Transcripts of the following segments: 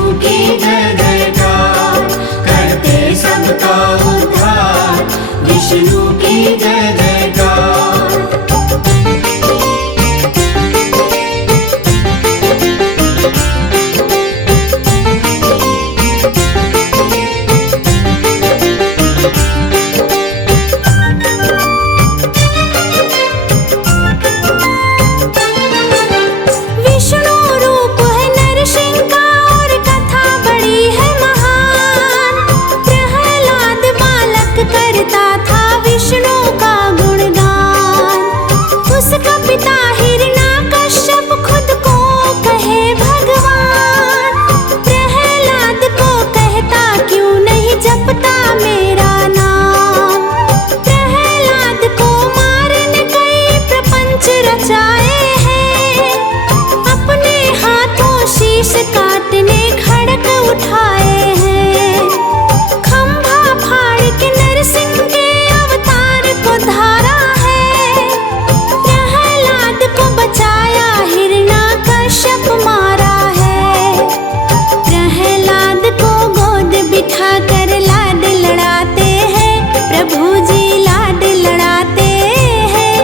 विष्णु की जय जयकार, करते सबका उद्धार, विष्णु की जय जयकार। काटने खड़क उठाए हैं, खंभा फाड़ के नरसिंह के अवतार को धारा है। प्रहलाद को बचाया हिरण्याकश्यप मारा है। प्रहलाद को गोद बिठा कर लाड लड़ाते हैं, प्रभु जी लाड लड़ाते हैं।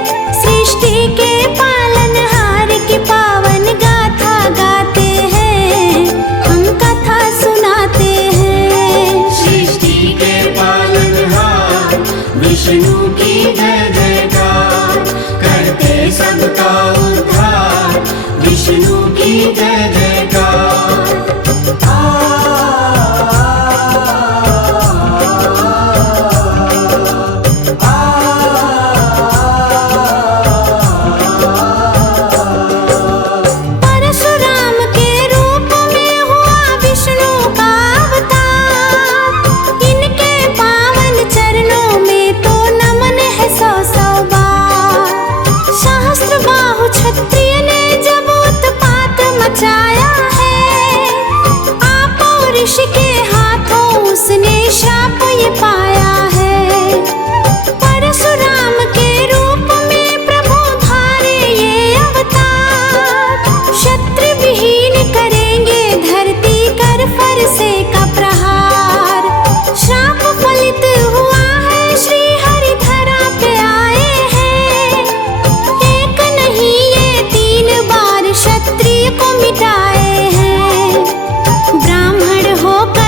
सृष्टि के पालनहार की पावन गाथा गाते हैं, हम कथा सुनाते हैं। सृष्टि के पालनहार विष्णु की जय जयकार, करते सबका उद्धार, विष्णु की जय जयकार। परशुराम के रूप में हुआ विष्णु का अवतार, इनके पावन चरणों में तो नमन है सौ सौ बार। सहस्त्र बाहु क्षत्रिय ने जब उत्पात मचाया है, आप ऋषि के हाथों उसने शाप ये पाया है। परशुराम के रूप में प्रभु धारे ये अवतार, क्षत्रिय विहीन करेंगे धरती कर फरसे का प्रहार। श्राप फलित हुआ है श्री हरि धरा पे आए हैं, एक नहीं ये 3 बार क्षत्रिय को मिटाए हैं। ब्राह्मण होकर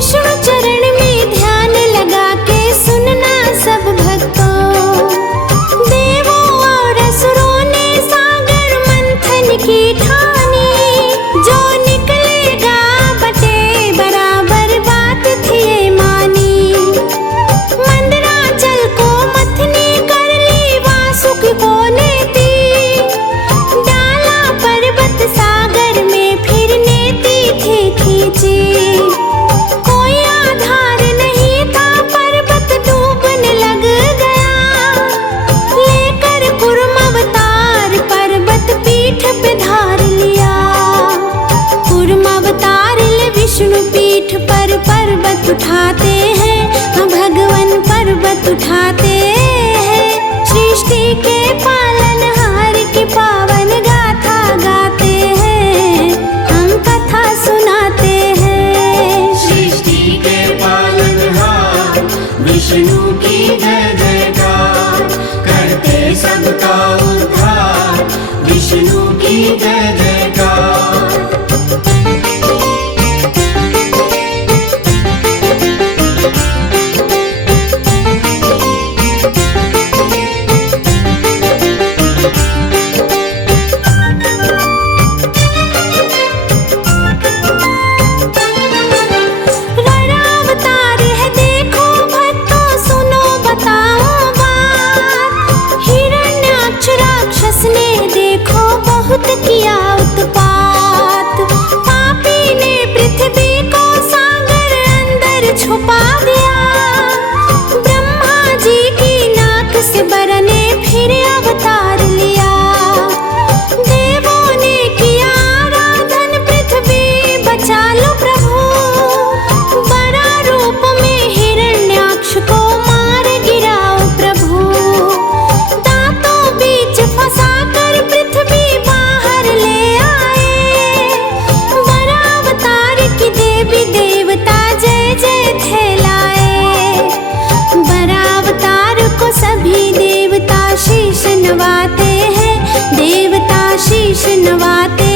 विष्णु चरण में ध्यान लगा के सुनना सब भक्तों। देवों और असुरों ने सागर मंथन की ठानी, जो निकलेगा बटे बराबर बात थी ये मानी। मंदराचल को मथनी कर ली वासुक को नेती, डाला पर्वत सागर में फिर नेती थी खींची। कोई आधार नहीं था पर्वत डूबने लग गया, लेकर कुर्म अवतार पर्वत पीठ पे धार लिया। कुर्म अवतार ले विष्णु पीठ पर पर्वत उठाते हैं, हाँ भगवान पर्वत उठाते हैं। सृष्टि के पालनहार की पावन गाथा गाते हैं, हम कथा सुनाते हैं। सृष्टि के पालनहार विष्णु की जय जयकार, करते सबका उद्धार विष्णु की जय जयकार। वरावतार है देखो भक्तों सुनो बताओ बात। हिरण्याक्ष राक्षस ने देखो बहुत किया उत्पात। पापी ने पृथ्वी को सागर अंदर छुपा दिया। ब्रह्मा जी की नाक से बर ने फिर अवतार लिया। देवों ने किया आराधन पृथ्वी बचा लो प्रभु। बड़ा रूप में हिरण्याक्ष को मार गिराओ प्रभु। दांतों बीच फंसा कर पृथ्वी बाहर ले आए। बड़ा अवतार की देवी देवता जय जय थे लाए। बड़ा अवतार को सभी देवता शीश नवाते हैं, देवता शीश नवाते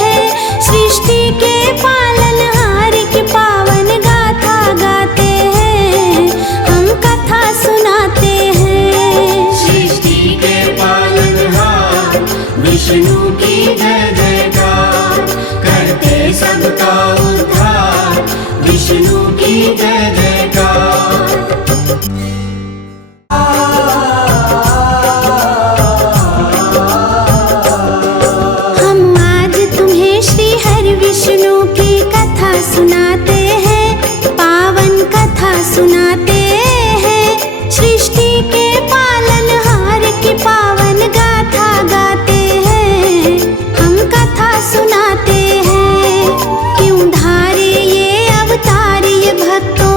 हैं। सृष्टि के पालनहार की पावन गाथा गाते हैं, हम कथा सुनाते हैं। सृष्टि के पालनहार विष्णु की जय जयकार, करते सबका उद्धार विष्णु की जय जयकार। हम आज तुम्हें श्री हरि विष्णु की कथा सुनाते हैं, पावन कथा सुनाते हैं। सृष्टि के पालनहार की पावन गाथा गाते हैं, हम कथा सुनाते हैं। क्यों धारे ये अवतार ये भक्तों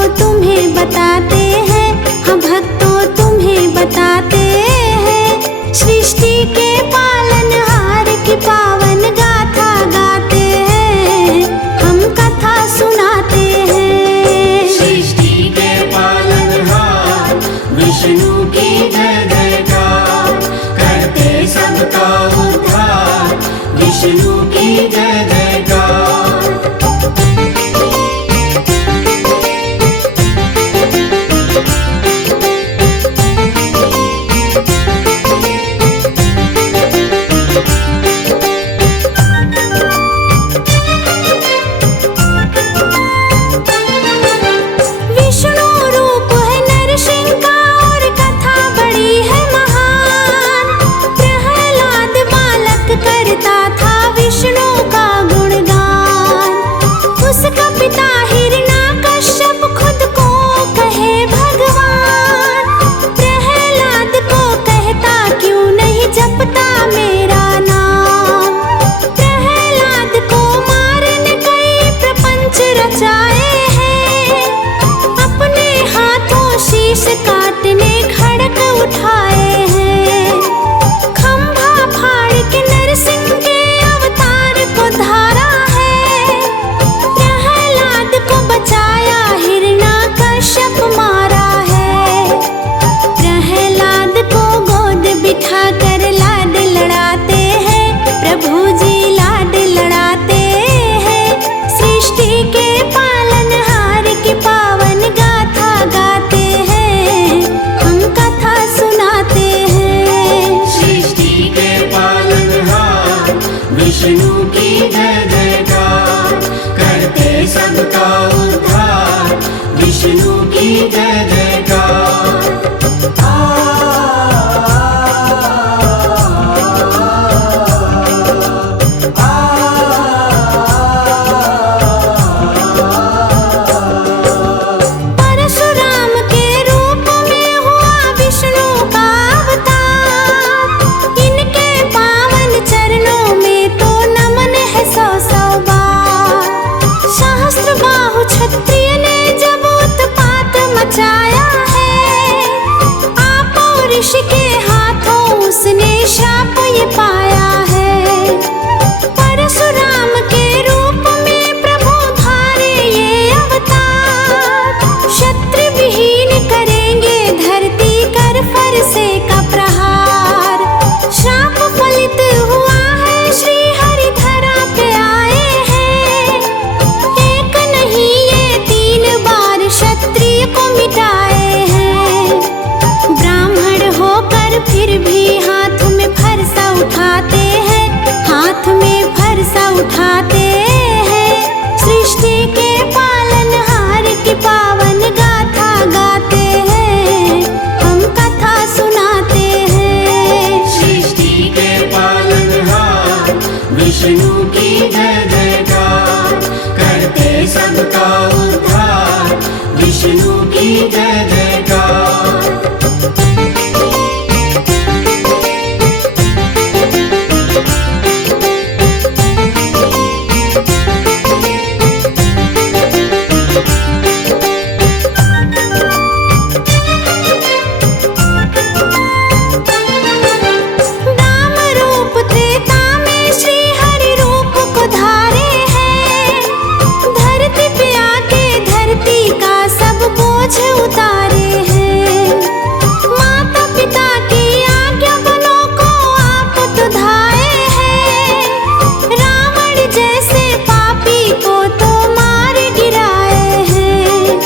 की जय जयकार। परशुराम के रूप में हुआ विष्णु का अवतार। इनके पावन चरणों में तो नमन है सौ सौ बार। सहस्त्र बाहु क्षत्रिय ने जब उत्पात मचाया है, आप और ऋषि के हाथों उसने श्राप ये पाया है। परशुराम के रूप में प्रभु धारे ये अवतार। क्षत्रिय विहीन करेंगे धरती कर फरसे का प्रहार। श्राप फलित हुआ है श्री हरि धरा पे आए हैं। एक नहीं ये 3 बार क्षत्रिय को मिटाए हैं। ब्राह्मण होकर फिर भी हाथ में फरसा उठाते हैं, हाथ में फरसा उठाते हैं। सृष्टि के पालनहार की पावन गाथा गाते हैं, हम कथा सुनाते हैं। सृष्टि के पालनहार विष्णु की जय जयकार। करते सबका उद्धार विष्णु की जय जयकार। राम रूप त्रेता में श्री हरि रूप को धारे हैं। धरती पे आके धरती का सब बोझ उतारे हैं। माता पिता की आज्ञा बनों को आप तो धाए हैं। रावण जैसे पापी को तो मार गिराए हैं।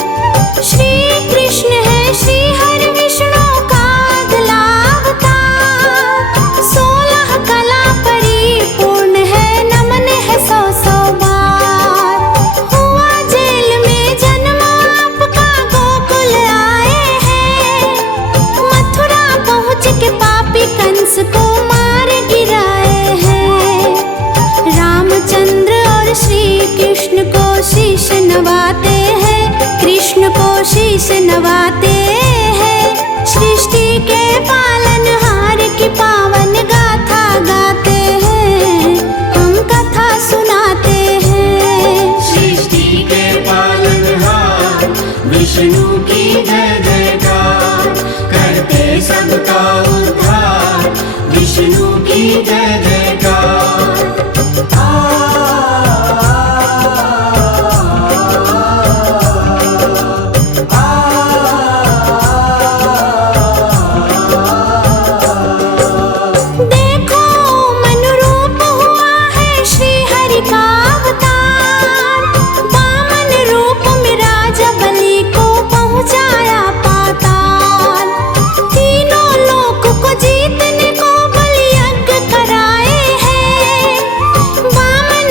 श्री कृष्ण है श्री हरि विष्णु का अगला अवतार। 16 कला परिपूर्ण है, नमन है सौ सौ बार। हुआ जेल में जन्म आपका, गोकुल आए हैं। मथुरा पहुँच के पापी कंस को मार गिराए हैं। रामचंद्र और श्री कृष्ण को शीश नवाते हैं, कृष्ण को शीश नवाते हैं। सृष्टि के पालनहार की पावन गाथा गाते हैं, हम कथा सुनाते हैं। सृष्टि के पालनहार विष्णु की जय जयकार। करते सबका उद्धार विष्णु की जय जयकार। देखो मनुरूप हुआ है श्री हरि का अवतार। वामन रूप में राजा बलि को पहुँचाया पाताल। तीनों लोक को जीतने को बलि यज्ञ कराए हैं। वामन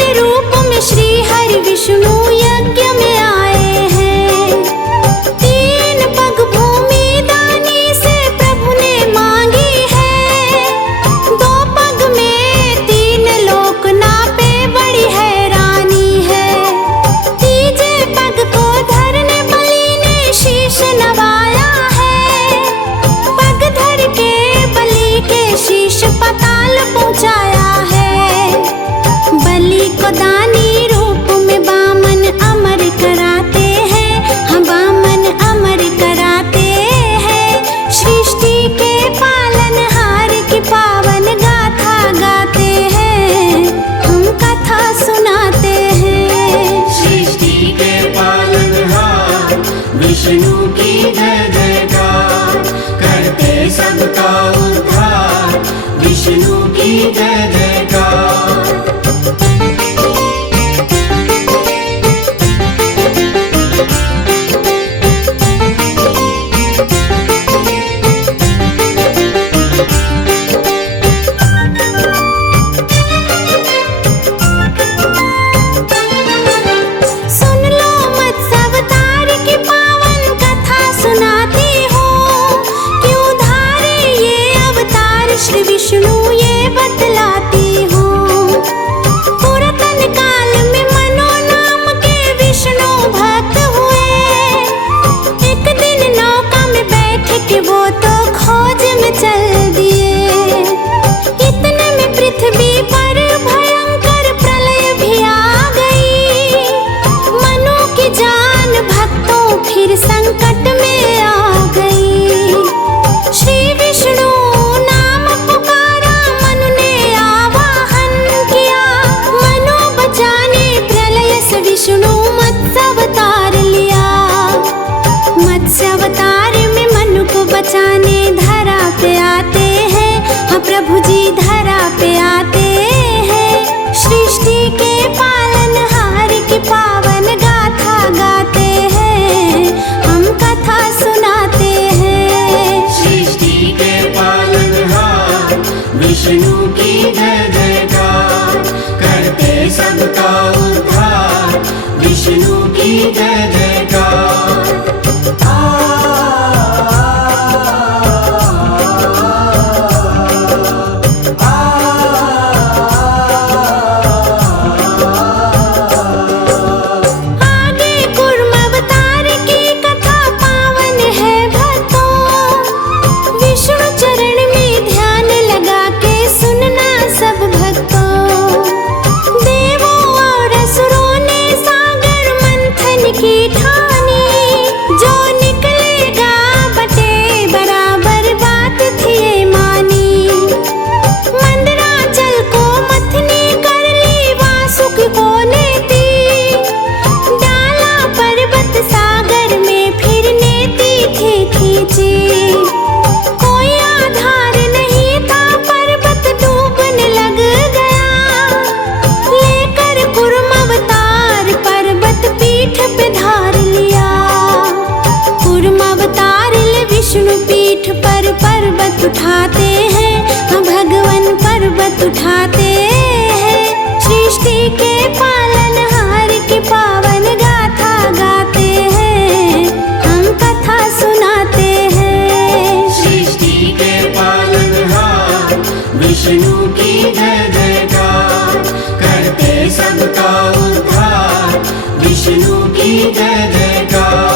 पर्वत उठाते हैं, हाँ भगवान पर्वत उठाते हैं। सृष्टि के पालनहार की पावन गाथा गाते हैं, हम कथा सुनाते हैं। सृष्टि के पालनहार विष्णु की जय जयकार, करते सबका उद्धार विष्णु की जय जयकार।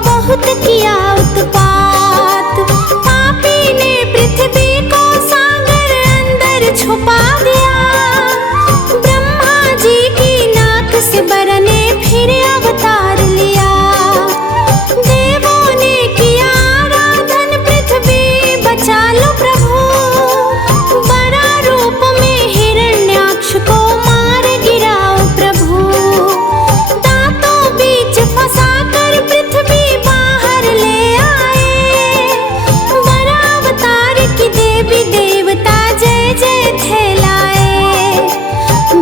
बहुत किया उत्पात, पापी ने पृथ्वी को सागर अंदर छुपा दिया। ब्रह्मा जी की नाक से बर ने फिर अवतार लिया। देवों ने किया आराधन, पृथ्वी बचा लो प्रभु। बड़ा रूप में हिरण्याक्ष को मार गिराओ प्रभु। दांतों बीच फंसा कर पृथ्वी ले आए। बड़ा अवतार की देवी देवता जय जय थे लाए।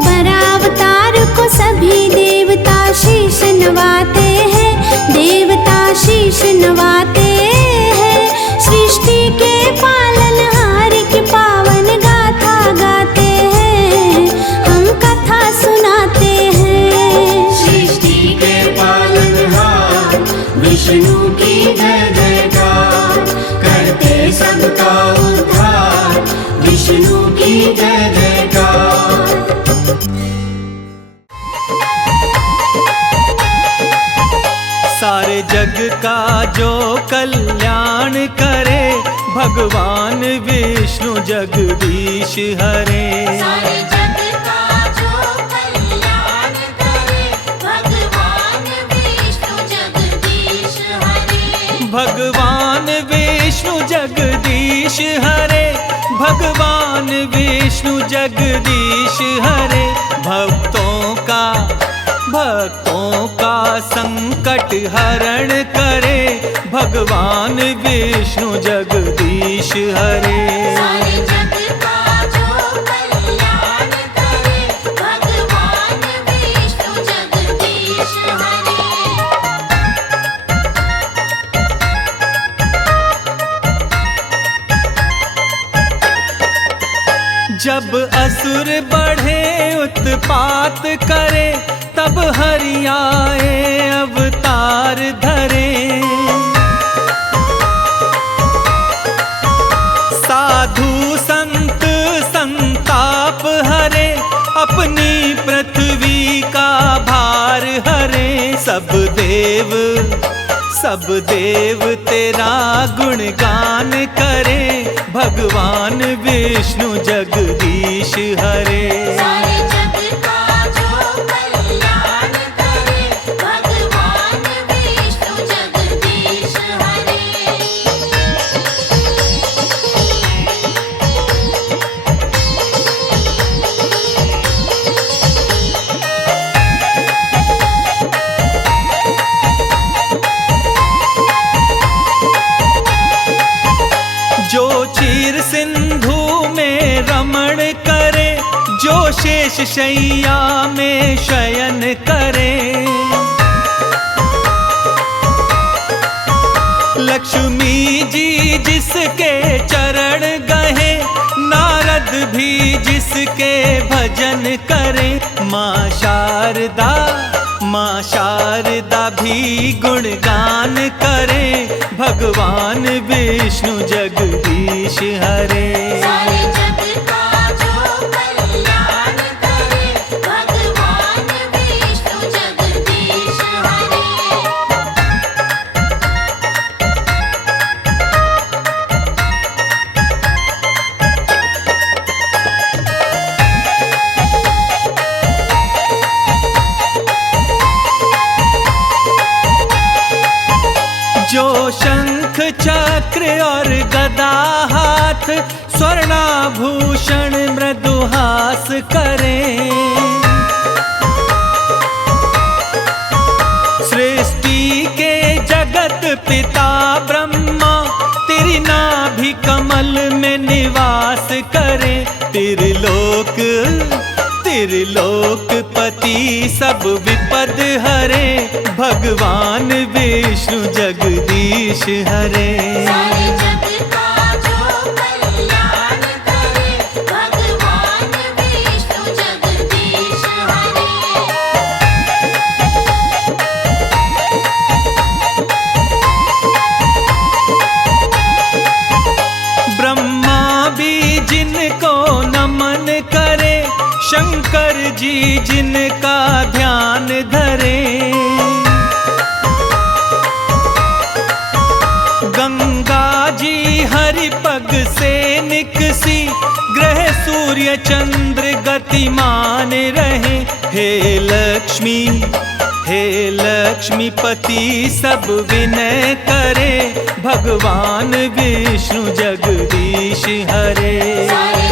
बड़ा अवतार को सभी देवता शीश नवाते हैं, देवता शीश नवाते हैं। सृष्टि के पालनहार की पावन गाथा गाते हैं, हम कथा सुनाते हैं। सृष्टि के पालनहार विष्णु की जय जयकार, करते सबका उद्धार विष्णु की जय जयकार। सारे जग का जो कल्याण करे, भगवान विष्णु जगदीश हरे। सारे जग का जो कल्याण करे, भगवान विष्णु जगदीश हरे। भगवान विष्णु जगदीश हरे, भगवान विष्णु जगदीश हरे। भक्तों का संकट हरण करे, भगवान विष्णु जगदीश हरे। सारे जग का जो कल्याण करे, भगवान विष्णु जगदीश हरे। जब असुर बढ़े उत्पात करे, तब हरि आए अवतार धरे। साधु संत संताप हरे, अपनी पृथ्वी का भार हरे। सब देव तेरा गुणगान करे, भगवान विष्णु जगदीश हरे। सारे जग का जो कल्याण करे, भगवान विष्णु जगदीश हरे। जो क्षीर सिंधु में रमण करे, जो शेष शैया में शयन करे। लक्ष्मी जी जिसके चरण गहे, नारद भी जिसके भजन करे। माँ शारदा भी गुणगान करे, भगवान विष्णु जगदीश हरे। सारे जग का जो कल्याण करे, भगवान विष्णु जगदीश हरे। जो शंख चक्र और गदा हाथ, स्वर्णाभूषण मृदुहास करें। सृष्टि के जगत पिता ब्रह्मा, तेरी नाभि कमल में निवास करे। त्रिलोकपति सब विपद हरे, भगवान विष्णु जगदीश हरे। सारे जग का जो कल्याण करे, भगवान विष्णु जगदीश हरे। ब्रह्मा भी जिनको नमन करे, शंकर जी जिनका ध्यान धरे। गंगा जी हरि पग से निकसी, ग्रह सूर्य चंद्र गतिमान रहे। हे लक्ष्मीपति सब विनय करे, भगवान विष्णु जगदीश हरे। सारे